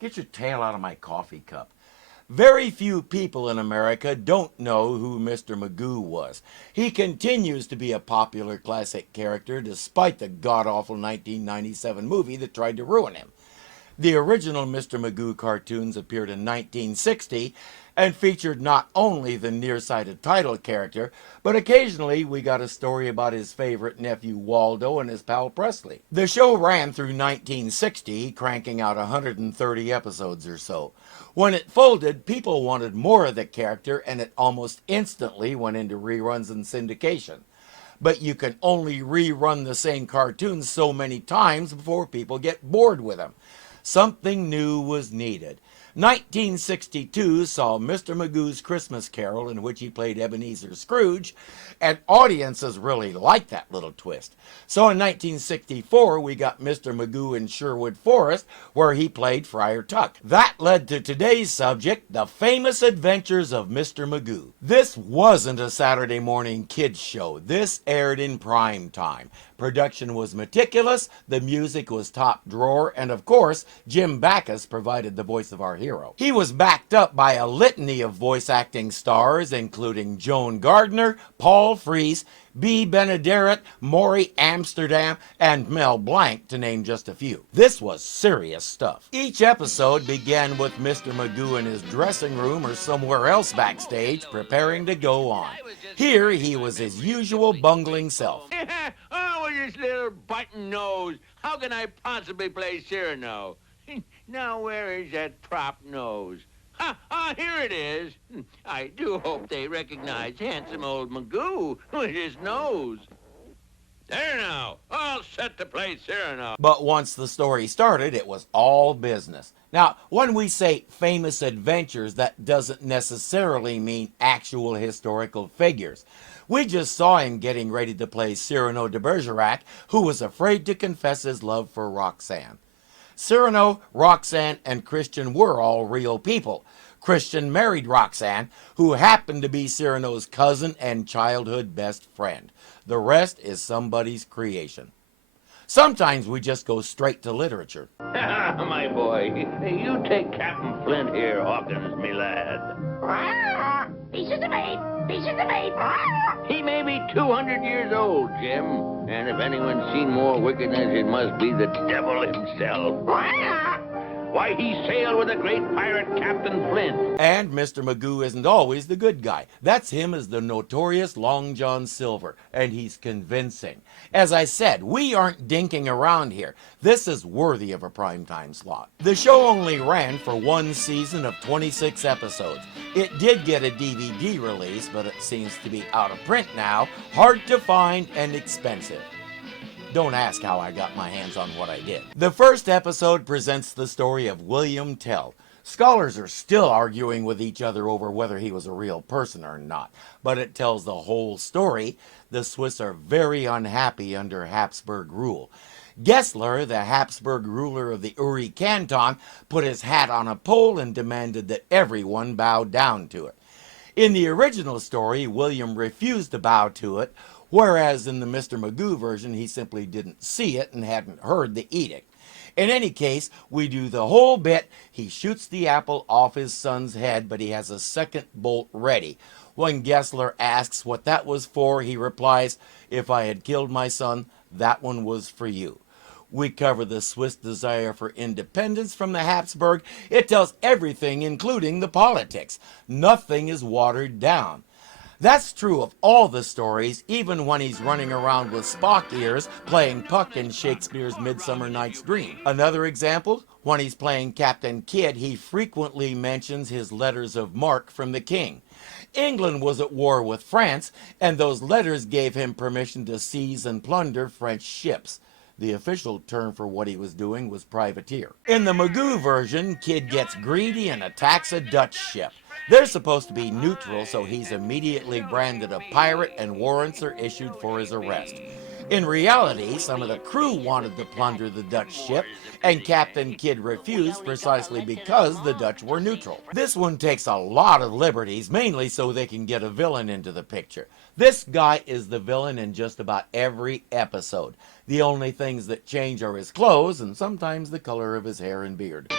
Get your tail out of my coffee cup. Very few people in America don't know who Mr. Magoo was. He continues to be a popular classic character despite the god-awful 1997 movie that tried to ruin him. The original Mr. Magoo cartoons appeared in 1960 and featured not only the nearsighted title character, but occasionally we got a story about his favorite nephew Waldo and his pal Presley. The show ran through 1960, cranking out 130 episodes or so. When it folded, people wanted more of the character, and it almost instantly went into reruns and syndication. But you can only rerun the same cartoons so many times before people get bored with them. Something new was needed. 1962 saw Mr. Magoo's Christmas Carol, in which he played Ebenezer Scrooge, and audiences really liked that little twist. So in 1964, we got Mr. Magoo in Sherwood Forest, where he played Friar Tuck. That led to today's subject, The Famous Adventures of Mr. Magoo. This wasn't a Saturday morning kids show. This aired in prime time. Production was meticulous, the music was top drawer, and of course, Jim Backus provided the voice of our hero. He was backed up by a litany of voice acting stars, including Joan Gardner, Paul Frees, B. Benaderet, Maury Amsterdam, and Mel Blanc, to name just a few. This was serious stuff. Each episode began with Mr. Magoo in his dressing room or somewhere else backstage, preparing to go on. Here, he was his usual bungling self. Oh, with this little button nose, how can I possibly play Cyrano? Now, where is that prop nose? Here it is. I do hope they recognize handsome old Magoo with his nose. There now, all set to play Cyrano. But once the story started, it was all business. Now, when we say famous adventures, that doesn't necessarily mean actual historical figures. We just saw him getting ready to play Cyrano de Bergerac, who was afraid to confess his love for Roxanne. Cyrano, Roxanne, and Christian were all real people. Christian married Roxanne, who happened to be Cyrano's cousin and childhood best friend. The rest is somebody's creation. Sometimes we just go straight to literature. My boy, you take Captain Flint here, Hawkins, me lad. Piece of the meat! Piece of the meat! He may be 200 years old, Jim. And if anyone's seen more wickedness, it must be the devil himself. Why, he sailed with the great pirate Captain Flint. And Mr. Magoo isn't always the good guy. That's him as the notorious Long John Silver, and he's convincing. As I said, we aren't dinking around here. This is worthy of a primetime slot. The show only ran for one season of 26 episodes. It did get a DVD release, but it seems to be out of print now, hard to find and expensive. Don't ask how I got my hands on what I did. The first episode presents the story of William Tell. Scholars are still arguing with each other over whether he was a real person or not, but it tells the whole story. The Swiss are very unhappy under Habsburg rule. Gessler, the Habsburg ruler of the Uri Canton, put his hat on a pole and demanded that everyone bow down to it. In the original story, William refused to bow to it, whereas in the Mr. Magoo version, he simply didn't see it and hadn't heard the edict. In any case, we do the whole bit. He shoots the apple off his son's head, but he has a second bolt ready. When Gessler asks what that was for, he replies, "If I had killed my son, that one was for you." We cover the Swiss desire for independence from the Habsburg. It tells everything, including the politics. Nothing is watered down. That's true of all the stories, even when he's running around with Spock ears playing Puck in Shakespeare's Midsummer Night's Dream. Another example, when he's playing Captain Kidd, he frequently mentions his letters of marque from the king. England was at war with France, and those letters gave him permission to seize and plunder French ships. The official term for what he was doing was privateer. In the Magoo version, Kidd gets greedy and attacks a Dutch ship. They're supposed to be neutral, so he's immediately branded a pirate and warrants are issued for his arrest. In reality, some of the crew wanted to plunder the Dutch ship, and Captain Kidd refused precisely because the Dutch were neutral. This one takes a lot of liberties, mainly so they can get a villain into the picture. This guy is the villain in just about every episode. The only things that change are his clothes and sometimes the color of his hair and beard.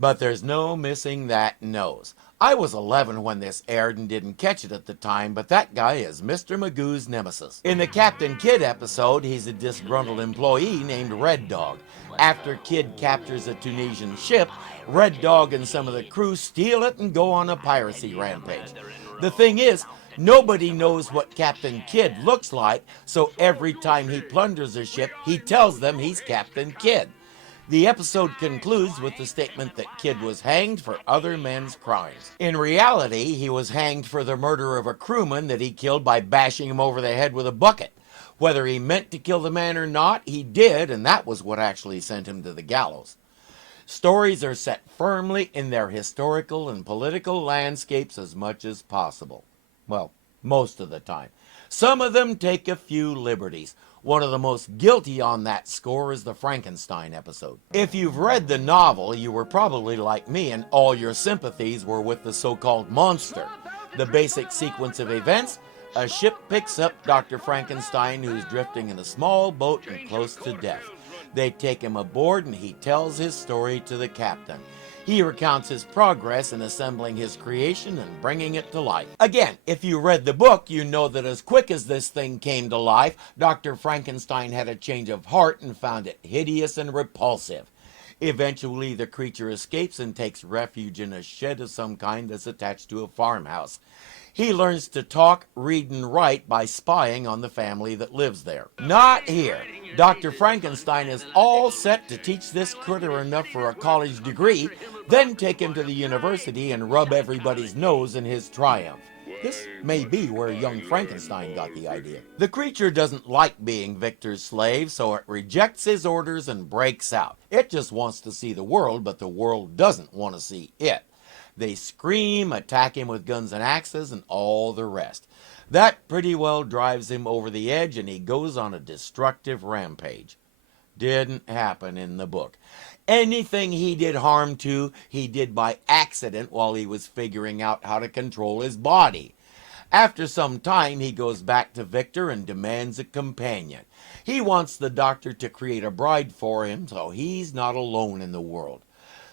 But there's no missing that nose. I was 11 when this aired and didn't catch it at the time, but that guy is Mr. Magoo's nemesis. In the Captain Kidd episode, he's a disgruntled employee named Red Dog. After Kidd captures a Tunisian ship, Red Dog and some of the crew steal it and go on a piracy rampage. The thing is, nobody knows what Captain Kidd looks like, so every time he plunders a ship, he tells them he's Captain Kidd. The episode concludes with the statement that Kidd was hanged for other men's crimes. In reality, he was hanged for the murder of a crewman that he killed by bashing him over the head with a bucket. Whether he meant to kill the man or not, he did, and that was what actually sent him to the gallows. Stories are set firmly in their historical and political landscapes as much as possible. Well, most of the time. Some of them take a few liberties. One of the most guilty on that score is the Frankenstein episode. If you've read the novel, you were probably like me and all your sympathies were with the so-called monster. The basic sequence of events: a ship picks up Dr. Frankenstein, who's drifting in a small boat and close to death. They take him aboard and he tells his story to the captain. He recounts his progress in assembling his creation and bringing it to life. Again, if you read the book, you know that as quick as this thing came to life, Dr. Frankenstein had a change of heart and found it hideous and repulsive. Eventually, the creature escapes and takes refuge in a shed of some kind that's attached to a farmhouse. He learns to talk, read, and write by spying on the family that lives there. Not here. Dr. Frankenstein is all set to teach this critter enough for a college degree, then take him to the university and rub everybody's nose in his triumph. This may be where young Frankenstein got the idea. The creature doesn't like being Victor's slave, so it rejects his orders and breaks out. It just wants to see the world, but the world doesn't want to see it. They scream, attack him with guns and axes, and all the rest. That pretty well drives him over the edge, and he goes on a destructive rampage. Didn't happen in the book. Anything he did harm to, he did by accident while he was figuring out how to control his body. After some time, he goes back to Victor and demands a companion. He wants the doctor to create a bride for him, so he's not alone in the world.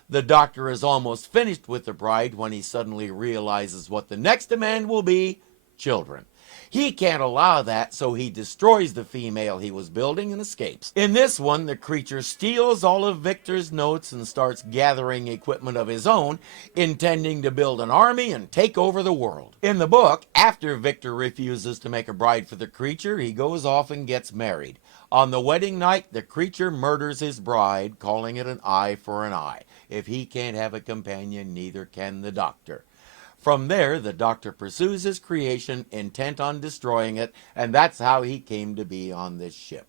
The doctor is almost finished with the bride when he suddenly realizes what the next demand will be: children. He can't allow that, so he destroys the female he was building and escapes. In this one, the creature steals all of Victor's notes and starts gathering equipment of his own, intending to build an army and take over the world. In the book, after Victor refuses to make a bride for the creature, he goes off and gets married. On the wedding night, the creature murders his bride, calling it an eye for an eye. If he can't have a companion, neither can the doctor. From there, the doctor pursues his creation, intent on destroying it, and that's how he came to be on this ship.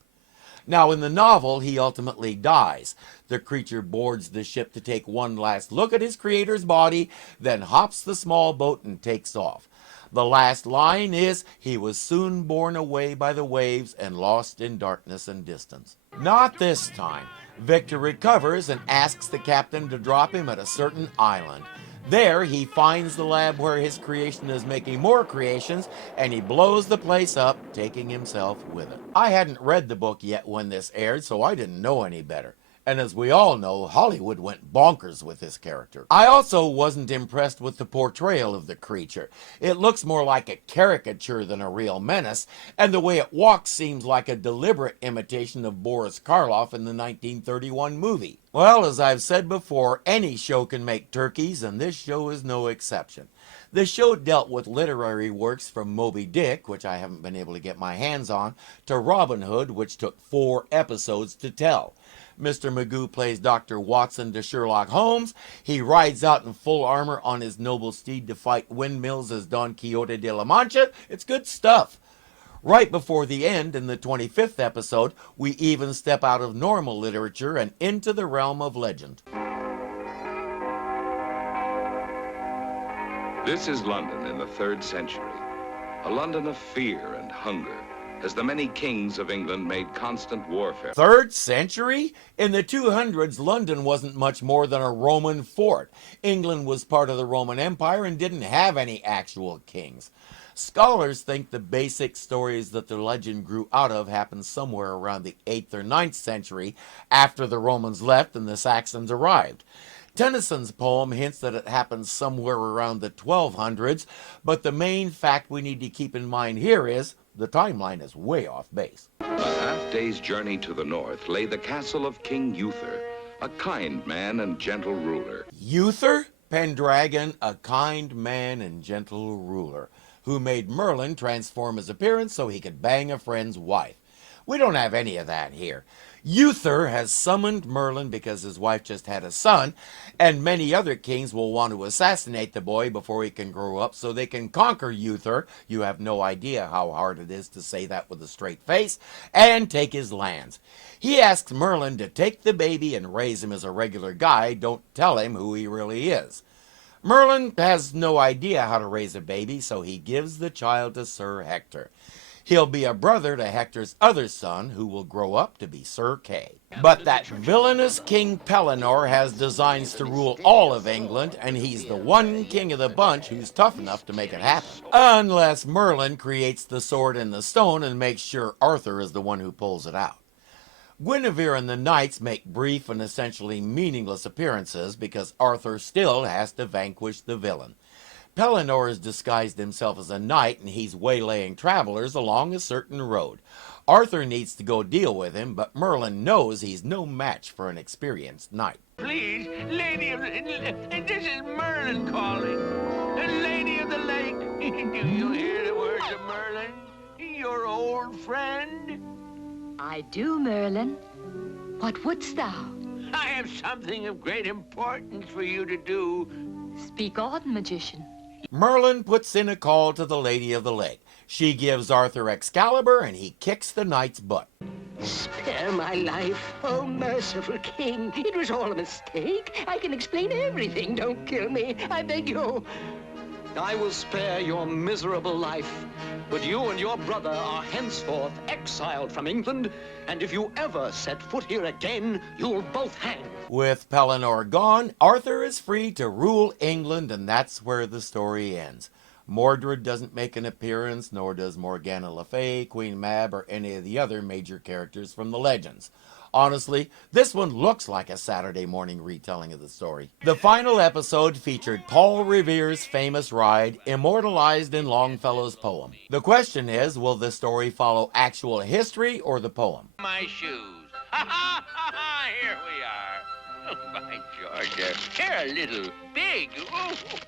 Now, in the novel, he ultimately dies. The creature boards the ship to take one last look at his creator's body, then hops the small boat and takes off. The last line is, "He was soon borne away by the waves and lost in darkness and distance." Not this time. Victor recovers and asks the captain to drop him at a certain island. There, he finds the lab where his creation is making more creations, and he blows the place up, taking himself with it. I hadn't read the book yet when this aired, so I didn't know any better. And as we all know, Hollywood went bonkers with this character. I also wasn't impressed with the portrayal of the creature. It looks more like a caricature than a real menace, and the way it walks seems like a deliberate imitation of Boris Karloff in the 1931 movie. Well, as I've said before, any show can make turkeys, and this show is no exception. The show dealt with literary works from Moby Dick, which I haven't been able to get my hands on, to Robin Hood, which took 4 episodes to tell. Mr. Magoo plays Dr. Watson to Sherlock Holmes. He rides out in full armor on his noble steed to fight windmills as Don Quixote de la Mancha. It's good stuff. Right before the end, in the 25th episode, we even step out of normal literature and into the realm of legend. This is London in the 3rd century, a London of fear and hunger, as the many kings of England made constant warfare. 3rd century? In the 200s, London wasn't much more than a Roman fort. England was part of the Roman Empire and didn't have any actual kings. Scholars think the basic stories that the legend grew out of happened somewhere around the 8th or 9th century, after the Romans left and the Saxons arrived. Tennyson's poem hints that it happens somewhere around the 1200s, but the main fact we need to keep in mind here is the timeline is way off base. A half-day's journey to the north lay the castle of King Uther, a kind man and gentle ruler. Uther? Pendragon, a kind man and gentle ruler, who made Merlin transform his appearance so he could bang a friend's wife. We don't have any of that here. Uther has summoned Merlin because his wife just had a son, and many other kings will want to assassinate the boy before he can grow up so they can conquer Uther. You have no idea how hard it is to say that with a straight face, and take his lands. He asks Merlin to take the baby and raise him as a regular guy. Don't tell him who he really is. Merlin has no idea how to raise a baby, so he gives the child to Sir Hector. He'll be a brother to Hector's other son, who will grow up to be Sir Kay. But that villainous King Pellinore has designs to rule all of England, and he's the one king of the bunch who's tough enough to make it happen. Unless Merlin creates the sword in the stone and makes sure Arthur is the one who pulls it out. Guinevere and the knights make brief and essentially meaningless appearances because Arthur still has to vanquish the villain. Pellinore has disguised himself as a knight, and he's waylaying travelers along a certain road. Arthur needs to go deal with him, but Merlin knows he's no match for an experienced knight. Please, Lady of the... This is Merlin calling. Lady of the Lake, do you hear the words of Merlin? Your old friend? I do, Merlin. What wouldst thou? I have something of great importance for you to do. Speak on, magician. Merlin puts in a call to the Lady of the Lake. She gives Arthur Excalibur, and he kicks the knight's butt. Spare my life, oh merciful king. It was all a mistake. I can explain everything. Don't kill me, I beg you. I will spare your miserable life, but you and your brother are henceforth exiled from England, and if you ever set foot here again, you'll both hang. With Pellinore gone, Arthur is free to rule England, and that's where the story ends. Mordred doesn't make an appearance, nor does Morgana Le Fay, Queen Mab, or any of the other major characters from the legends. Honestly, this one looks like a Saturday morning retelling of the story. The final episode featured Paul Revere's famous ride, immortalized in Longfellow's poem. The question is, will the story follow actual history or the poem? My shoes. Ha ha ha ha! Here we are. Oh, by George, they're a little big. Ooh.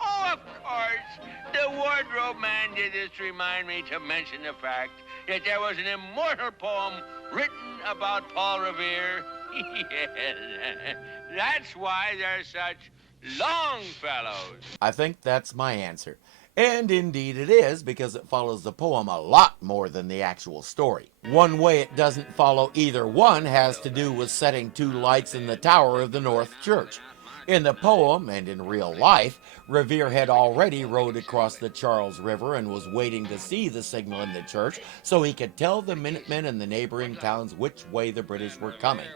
Oh, of course. The wardrobe man did this to remind me to mention the fact that there was an immortal poem written about Paul Revere. Yes, that's why they're such Longfellows. I think that's my answer. And indeed it is, because it follows the poem a lot more than the actual story. One way it doesn't follow either one has to do with setting 2 lights in the tower of the North Church. In the poem, and in real life, Revere had already rowed across the Charles River and was waiting to see the signal in the church so he could tell the Minutemen and the neighboring towns which way the British were coming.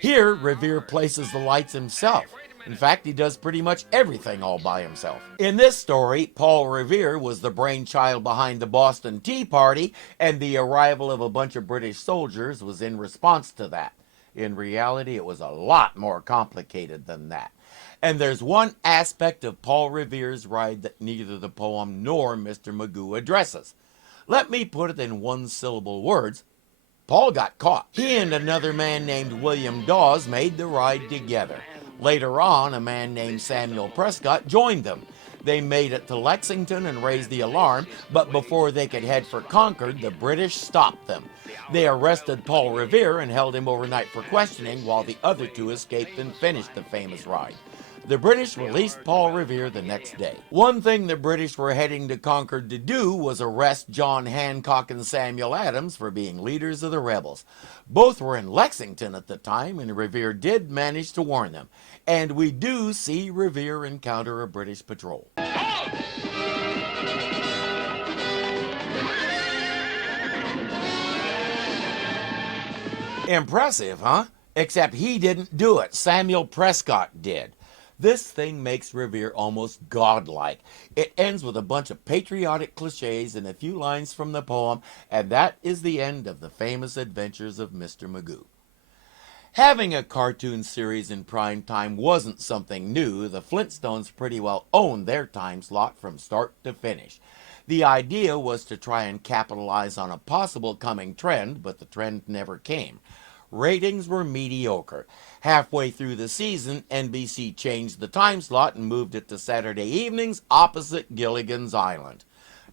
Here, Revere places the lights himself. In fact, he does pretty much everything all by himself. In this story, Paul Revere was the brainchild behind the Boston Tea Party, and the arrival of a bunch of British soldiers was in response to that. In reality, it was a lot more complicated than that. And there's one aspect of Paul Revere's ride that neither the poem nor Mr. Magoo addresses. Let me put it in 1-syllable words. Paul got caught. He and another man named William Dawes made the ride together. Later on, a man named Samuel Prescott joined them. They made it to Lexington and raised the alarm, but before they could head for Concord, the British stopped them. They arrested Paul Revere and held him overnight for questioning, while the other 2 escaped and finished the famous ride. The British released Paul Revere the next day. One thing the British were heading to Concord to do was arrest John Hancock and Samuel Adams for being leaders of the rebels. Both were in Lexington at the time, and Revere did manage to warn them. And we do see Revere encounter a British patrol. Impressive, huh? Except he didn't do it. Samuel Prescott did. This thing makes Revere almost godlike. It ends with a bunch of patriotic cliches and a few lines from the poem, and that is the end of the famous adventures of Mr. Magoo. Having a cartoon series in prime time wasn't something new. The Flintstones pretty well owned their time slot from start to finish. The idea was to try and capitalize on a possible coming trend, but the trend never came. Ratings were mediocre. Halfway through the season, NBC changed the time slot and moved it to Saturday evenings opposite Gilligan's Island.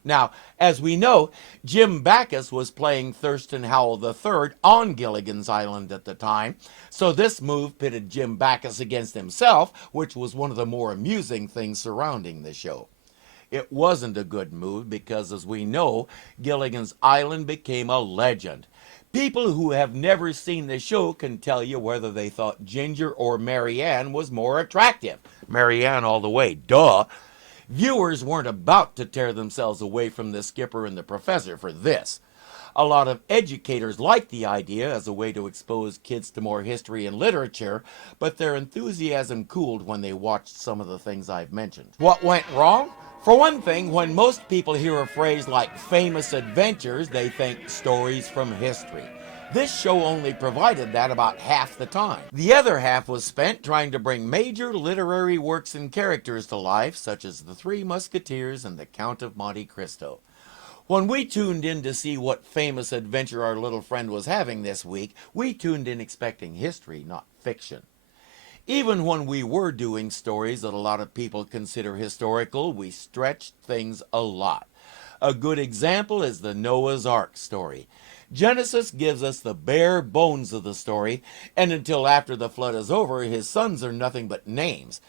Now, as we know, Jim Backus was playing Thurston Howell III on Gilligan's Island at the time, so this move pitted Jim Backus against himself, which was one of the more amusing things surrounding the show. It wasn't a good move because, as we know, Gilligan's Island became a legend. People who have never seen the show can tell you whether they thought Ginger or Mary Ann was more attractive. Mary Ann all the way, duh. Viewers weren't about to tear themselves away from the skipper and the professor for this. A lot of educators liked the idea as a way to expose kids to more history and literature, but their enthusiasm cooled when they watched some of the things I've mentioned. What went wrong? For one thing, when most people hear a phrase like famous adventures, they think stories from history. This show only provided that about half the time. The other half was spent trying to bring major literary works and characters to life, such as The Three Musketeers and The Count of Monte Cristo. When we tuned in to see what famous adventure our little friend was having this week, we tuned in expecting history, not fiction. Even when we were doing stories that a lot of people consider historical, we stretched things a lot. A good example is the Noah's Ark story. Genesis gives us the bare bones of the story, and until after the flood is over, his sons are nothing but names.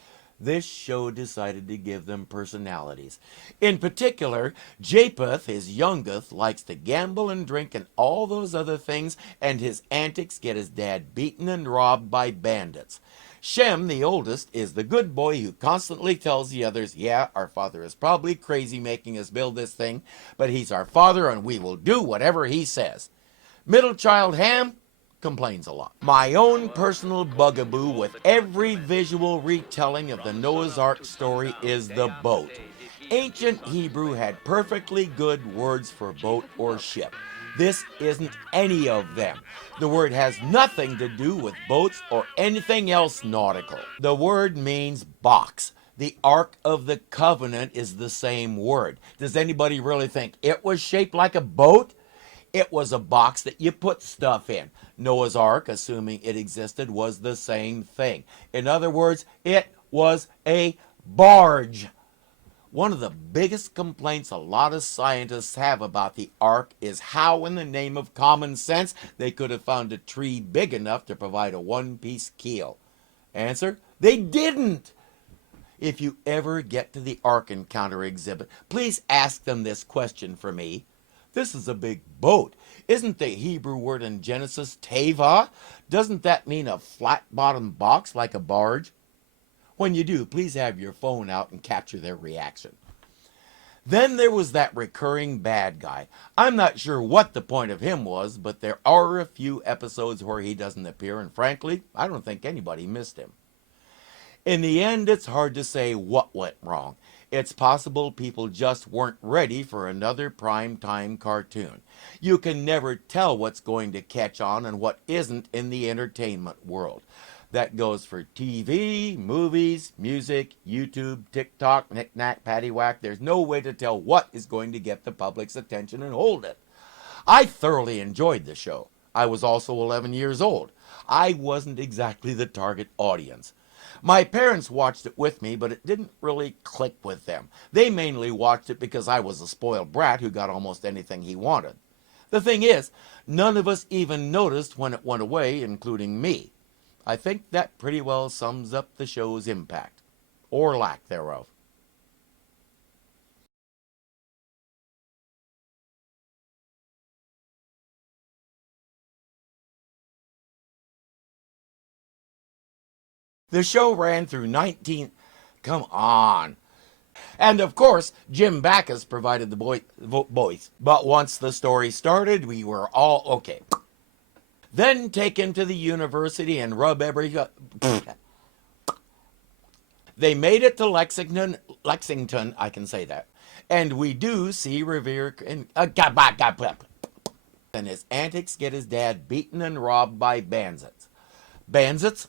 This show decided to give them personalities. In particular, Japheth, his youngest, likes to gamble and drink and all those other things, and his antics get his dad beaten and robbed by bandits. Shem, the oldest, is the good boy who constantly tells the others, yeah, our father is probably crazy making us build this thing, but he's our father and we will do whatever he says. Middle child Ham complains a lot. My own personal bugaboo with every visual retelling of the Noah's Ark story is the boat. Ancient Hebrew had perfectly good words for boat or ship. This isn't any of them. The word has nothing to do with boats or anything else nautical. The word means box. The Ark of the Covenant is the same word. Does anybody really think it was shaped like a boat? It was a box that you put stuff in. Noah's Ark, assuming it existed, was the same thing. In other words, it was a barge. One of the biggest complaints a lot of scientists have about the Ark is how, in the name of common sense, they could have found a tree big enough to provide a one-piece keel. Answer: they didn't. If you ever get to the Ark Encounter exhibit, please ask them this question for me. This is a big boat. Isn't the Hebrew word in Genesis teva? Doesn't that mean a flat-bottomed box like a barge? When you do, please have your phone out and capture their reaction. Then there was that recurring bad guy. I'm not sure what the point of him was, but there are a few episodes where he doesn't appear, and frankly, I don't think anybody missed him. In the end, it's hard to say what went wrong. It's possible people just weren't ready for another prime-time cartoon. You can never tell what's going to catch on and what isn't in the entertainment world. That goes for TV, movies, music, YouTube, TikTok, knick-knack, paddywhack. There's no way to tell what is going to get the public's attention and hold it. I thoroughly enjoyed the show. I was also 11 years old. I wasn't exactly the target audience. My parents watched it with me, but it didn't really click with them. They mainly watched it because I was a spoiled brat who got almost anything he wanted. The thing is, none of us even noticed when it went away, including me. I think that pretty well sums up the show's impact, or lack thereof. The show ran through 19... Come on. And of course, Jim Backus provided the voice. But once the story started, we were all okay. Then take him to the university and rub every... They made it to Lexington, I can say that. And we do see Revere and his antics get his dad beaten and robbed by bandits. Bandits